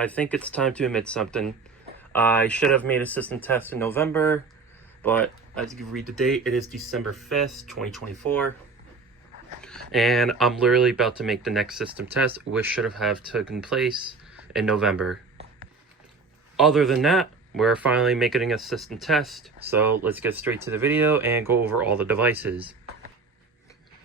I think it's time to admit something. I should have made a system test in November, but as you can read the date, it is December 5th, 2024. And I'm literally about to make the next system test, which should have taken place in November. Other than that, we're finally making a system test. So let's get straight to the video and go over all the devices.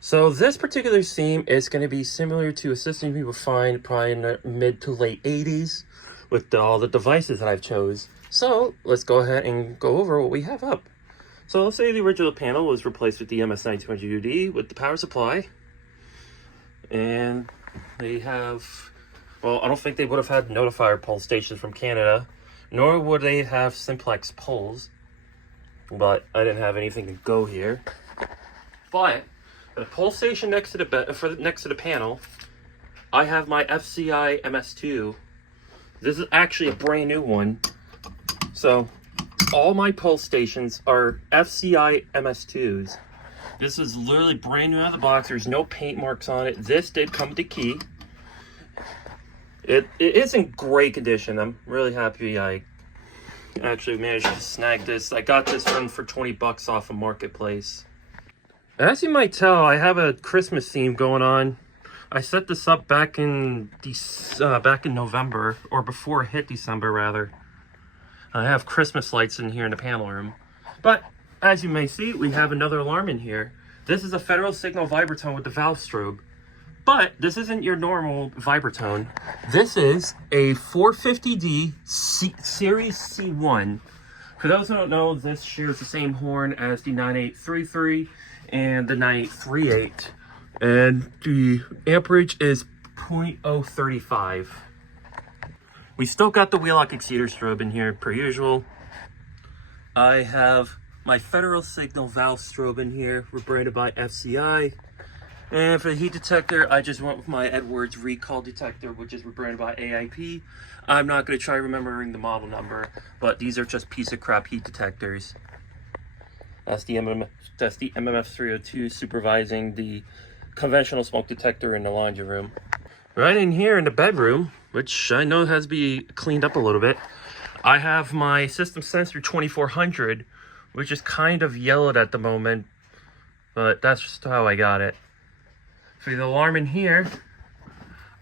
So this particular theme is going to be similar to a system you will find probably in the mid to late 80s with all the devices that I've chose. So let's go ahead and go over what we have up. So let's say the original panel was replaced with the MS-9200UD with the power supply. And they have, well, I don't think they would have had notifier pole stations from Canada, nor would they have Simplex poles. But I didn't have anything to go here. But the pole station next to the panel, I have my FCI MS2. This is actually a brand new one. So all my pole stations are FCI MS2s. This is literally brand new out of the box. There's no paint marks on it. This did come with the key. It is in great condition. I'm really happy I actually managed to snag this. I got this one for 20 bucks off of Marketplace. As you might tell, I have a Christmas theme going on. I set this up back in November, or before it hit December rather. I have Christmas lights in here in the panel room. But as you may see, we have another alarm in here. This is a Federal Signal Vibratone with the VALS strobe. But this isn't your normal Vibratone. This is a 450D Series C1. For those who don't know, this shares the same horn as the 9833 and the 9838. And the amperage is 0.035. We still got the wheel lock exceeder strobe in here per usual. I have my Federal Signal VALS strobe in here, rebranded by FCI. And for the heat detector, I just went with my Edwards recall detector, which is rebranded by AIP. I'm not going to try remembering the model number, but these are just piece of crap heat detectors. That's the MMF302 supervising the conventional smoke detector in the laundry room. Right in here in the bedroom, which I know has to be cleaned up a little bit, I have my System Sensor 2400, which is kind of yellowed at the moment, but that's just how I got it. For the alarm in here,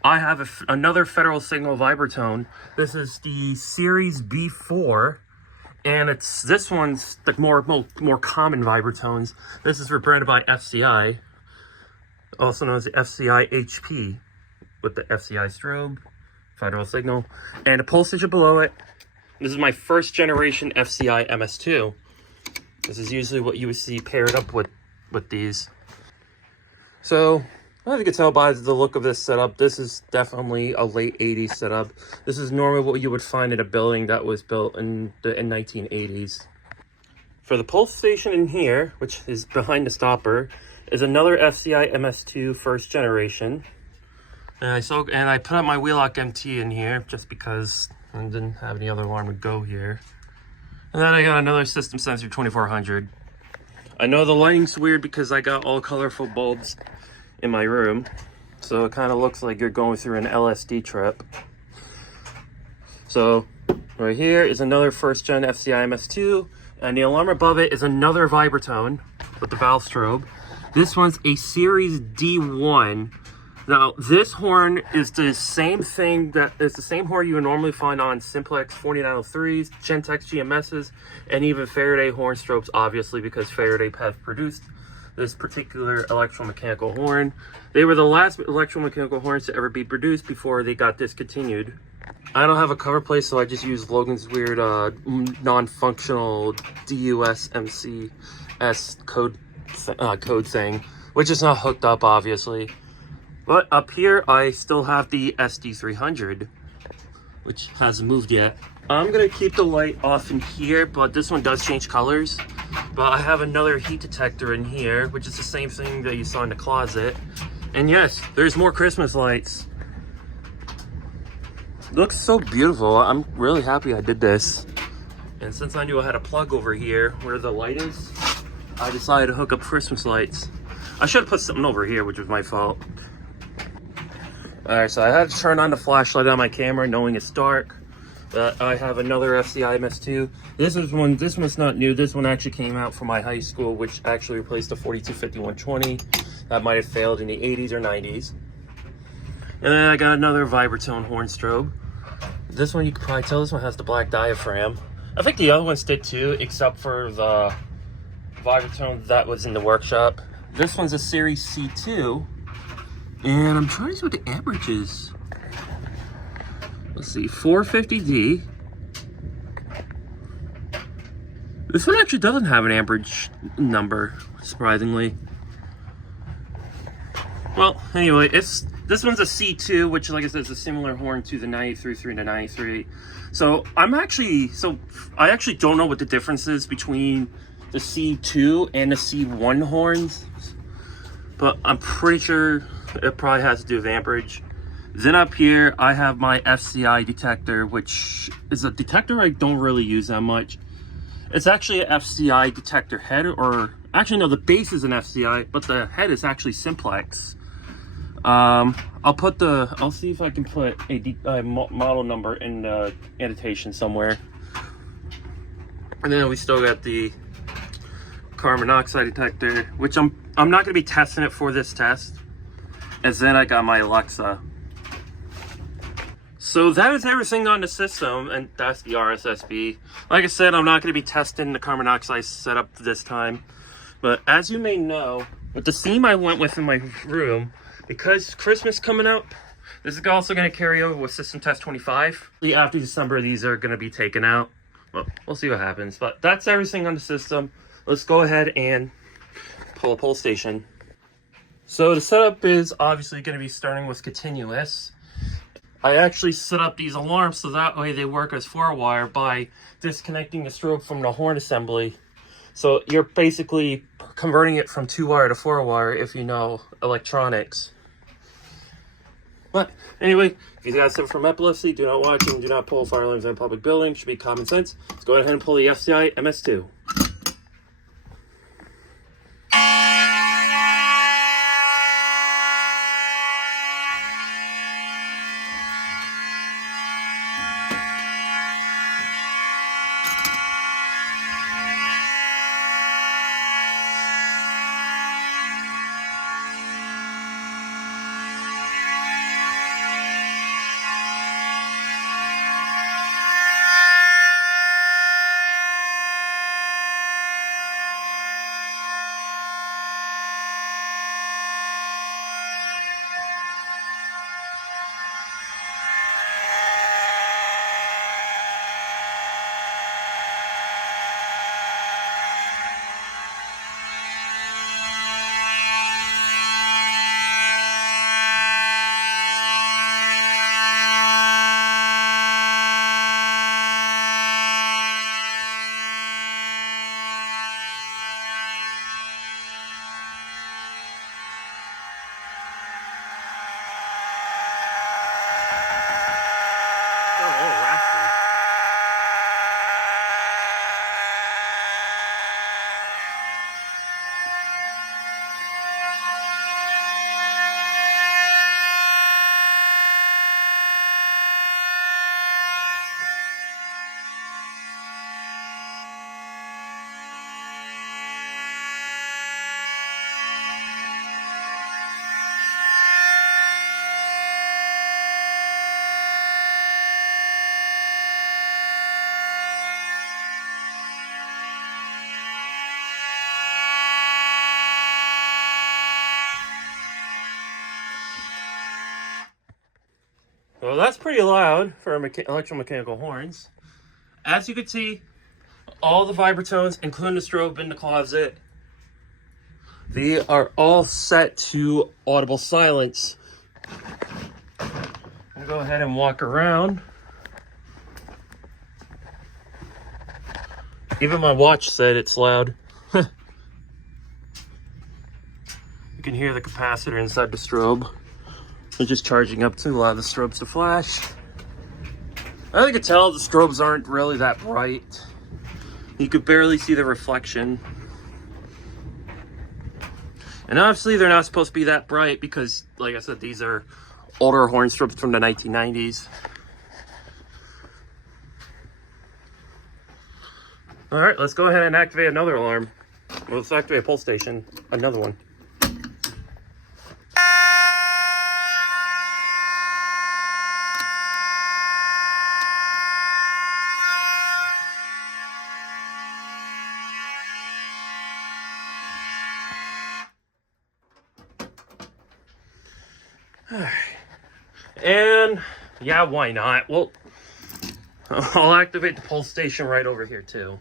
I have another Federal Signal Vibratone. This is the Series B4. And this one's the more common Vibratones. This is rebranded by FCI, also known as the FCI HP, with the FCI strobe, Federal Signal, and a pole station below it. This is my first generation FCI MS2. This is usually what you would see paired up with these. So, as you can tell by the look of this setup, this is definitely a late 80s setup. This is normally what you would find in a building that was built in the 1980s. For the pulse station in here, which is behind the stopper, is another FCI MS2 first generation. And I put up my wheel lock MT in here just because I didn't have any other alarm to go here. And then I got another System Sensor 2400. I know the lighting's weird because I got all colorful bulbs in my room, so it kind of looks like you're going through an LSD trip. So right here is another first gen FCI MS2, and the alarm above it is another Vibratone with the VALS strobe. This one's a Series D1. Now this horn is the same thing it's the same horn you would normally find on Simplex 4903s, Gentex GMSs, and even Faraday horn strobes, obviously, because Faraday have produced this particular electromechanical horn. They were the last electromechanical horns to ever be produced before they got discontinued. I don't have a cover plate, so I just use Logan's weird non-functional DUSMCS code thing, which is not hooked up, obviously. But up here, I still have the SD300, which hasn't moved yet. I'm gonna keep the light off in here, but this one does change colors. But I have another heat detector in here, which is the same thing that you saw in the closet. And yes, there's more Christmas lights. Looks so beautiful. I'm really happy I did this. And since I knew I had a plug over here where the light is, I decided to hook up Christmas lights. I should have put something over here, which was my fault. Alright, so I had to turn on the flashlight on my camera knowing it's dark. But I have another FCI MS2. This one's not new. This one actually came out from my high school, which actually replaced the 425120 that might have failed in the 80s or 90s. And then I got another Vibratone horn strobe. This one, you can probably tell, this one has the black diaphragm. I think the other ones did too, except for the Vibratone that was in the workshop. This one's a Series C2. And I'm trying to see what the amperage is. Let's see, 450D. This one actually doesn't have an amperage number, surprisingly. Well, anyway, this one's a C2, which, like I said, is a similar horn to the 93 and the 93. So I actually don't know what the difference is between the C2 and the C1 horns, but I'm pretty sure it probably has to do with amperage. Then up here, I have my FCI detector, which is a detector I don't really use that much. It's actually an FCI detector head, or actually no, the base is an FCI, but the head is actually Simplex. I'll see if I can put a model number in the annotation somewhere. And then we still got the carbon monoxide detector, which I'm not going to be testing it for this test. And then I got my Alexa. So that is everything on the system, and that's the RSSB. Like I said, I'm not going to be testing the carbon monoxide setup this time. But as you may know, with the theme I went with in my room, because Christmas coming up, this is also going to carry over with System Test 25. After December, these are going to be taken out. Well, we'll see what happens. But that's everything on the system. Let's go ahead and pull a pull station. So the setup is obviously going to be starting with continuous. I actually set up these alarms so that way they work as 4-wire by disconnecting the strobe from the horn assembly. So you're basically converting it from 2-wire to 4-wire if you know electronics. But anyway, if you guys suffer from epilepsy, do not watch and do not pull fire alarms in public buildings. Should be common sense. Let's go ahead and pull the FCI MS2. Well, that's pretty loud for electromechanical horns. As you can see, all the Vibratones, including the strobe in the closet, they are all set to audible silence. I'll go ahead and walk around. Even my watch said it's loud. You can hear the capacitor inside the strobe. They're just charging up to allow the strobes to flash. I can tell the strobes aren't really that bright. You could barely see the reflection. And obviously they're not supposed to be that bright because, like I said, these are older horn strips from the 1990s. All right, let's go ahead and activate another alarm. Well, let's activate a pulse station, another one. All right. And yeah, why not? Well, I'll activate the pulse station right over here too.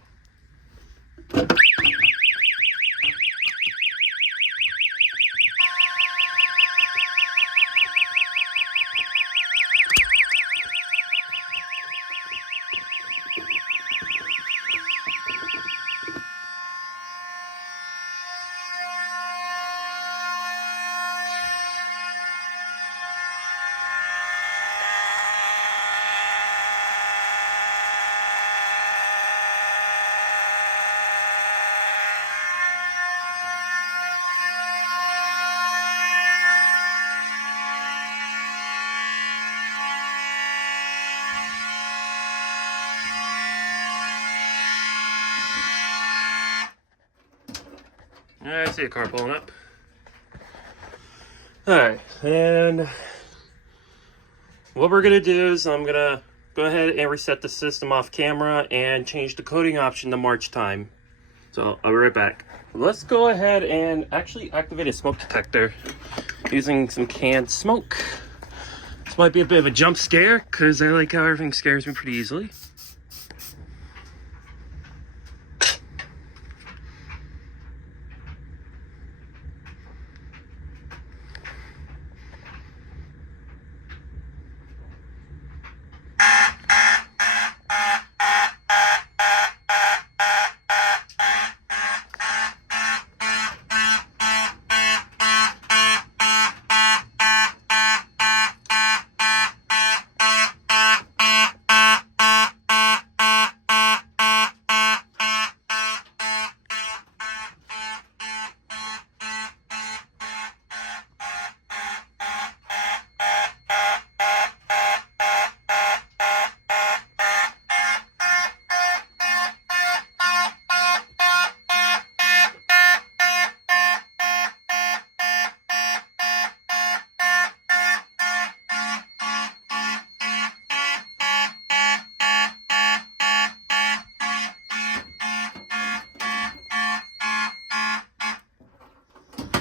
I see a car pulling up. Alright, and what we're going to do is I'm going to go ahead and reset the system off camera and change the coding option to March time. So I'll be right back. Let's go ahead and actually activate a smoke detector using some canned smoke. This might be a bit of a jump scare because I like how everything scares me pretty easily.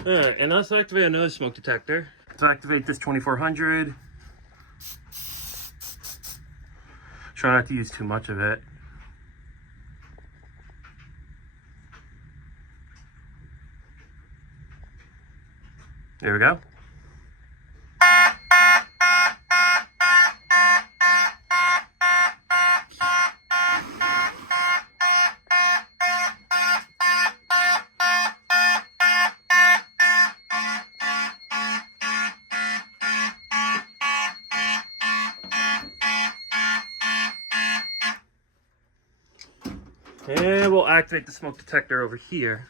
Alright, and let's activate another smoke detector. Let's activate this 2400. Try not to use too much of it. There we go. And we'll activate the smoke detector over here.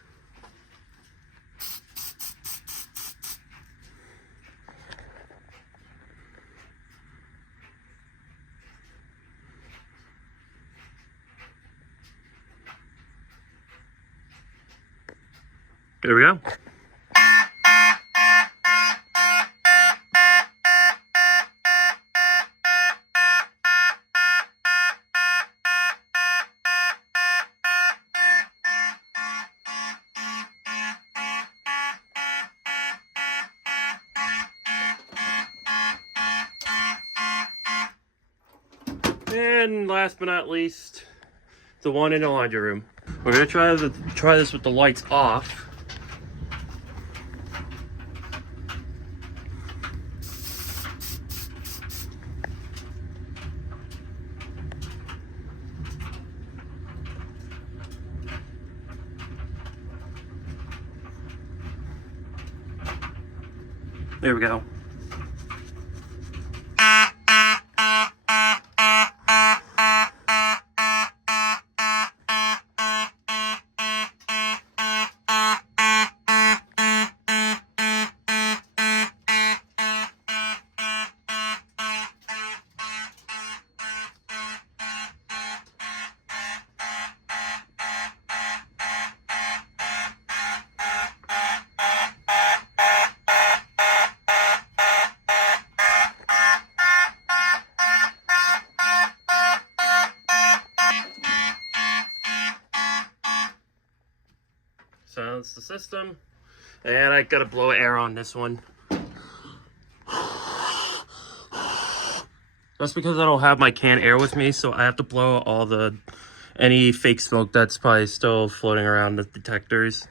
There we go. And last but not least, the one in the laundry room. We're gonna try this with the lights off. There we go. silence the system. And I gotta blow air on this one. That's because I don't have my canned air with me, so I have to blow all any fake smoke that's probably still floating around the detectors.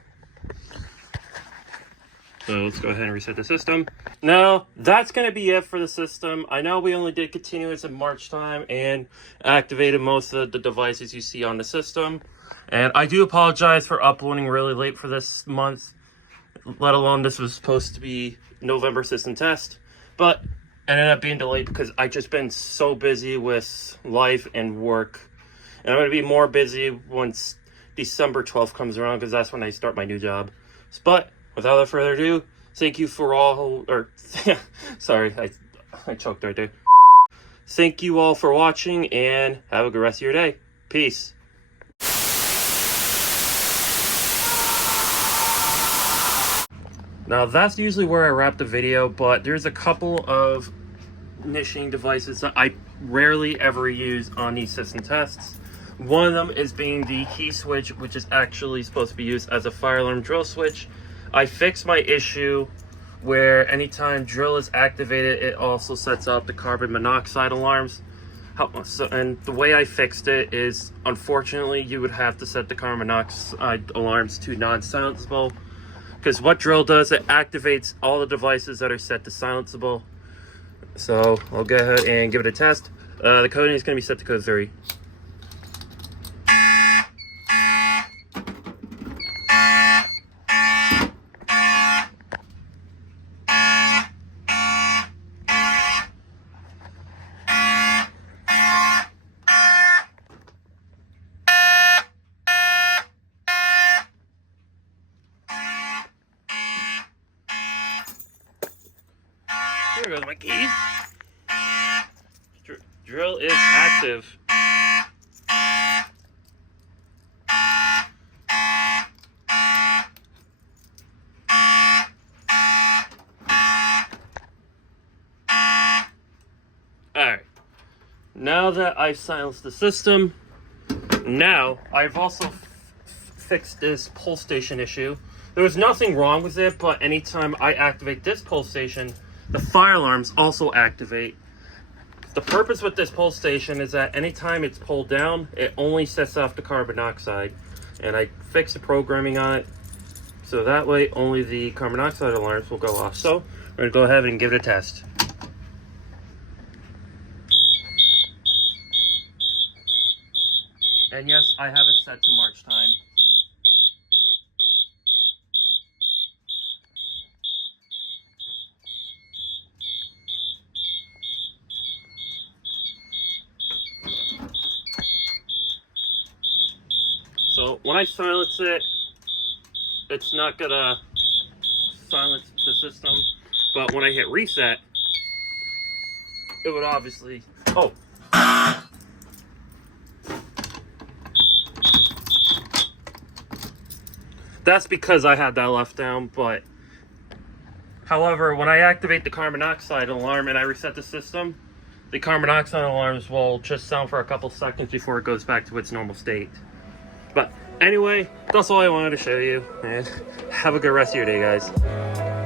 So let's go ahead and reset the system. Now, that's going to be it for the system. I know we only did continuous in March time and activated most of the devices you see on the system. And I do apologize for uploading really late for this month, let alone this was supposed to be November system test. But ended up being delayed because I just been so busy with life and work. And I'm going to be more busy once December 12th comes around, because that's when I start my new job. But without further ado, thank you for all, sorry, I choked right there. Thank you all for watching, and have a good rest of your day. Peace. Now that's usually where I wrap the video, but there's a couple of niching devices that I rarely ever use on these system tests. One of them is being the key switch, which is actually supposed to be used as a fire alarm drill switch. I fixed my issue where anytime drill is activated, it also sets up the carbon monoxide alarms. And the way I fixed it is, unfortunately, you would have to set the carbon monoxide alarms to non-silenceable. Because what drill does, it activates all the devices that are set to silenceable. So I'll go ahead and give it a test. The coding is going to be set to code 3. There goes my keys. Drill is active. Alright. Now that I've silenced the system, now I've also fixed this pull station issue. There was nothing wrong with it, but anytime I activate this pull station, the fire alarms also activate. The purpose with this pull station is that anytime it's pulled down, it only sets off the carbon monoxide. And I fixed the programming on it, so that way only the carbon monoxide alarms will go off. So we're going to go ahead and give it a test. And yes, I have it set to March time. So when I silence it, it's not gonna silence the system, but when I hit reset, it would obviously, oh. That's because I had that left down, but however, when I activate the carbon monoxide alarm and I reset the system, the carbon monoxide alarms will just sound for a couple seconds before it goes back to its normal state. But anyway, that's all I wanted to show you, and have a good rest of your day, guys.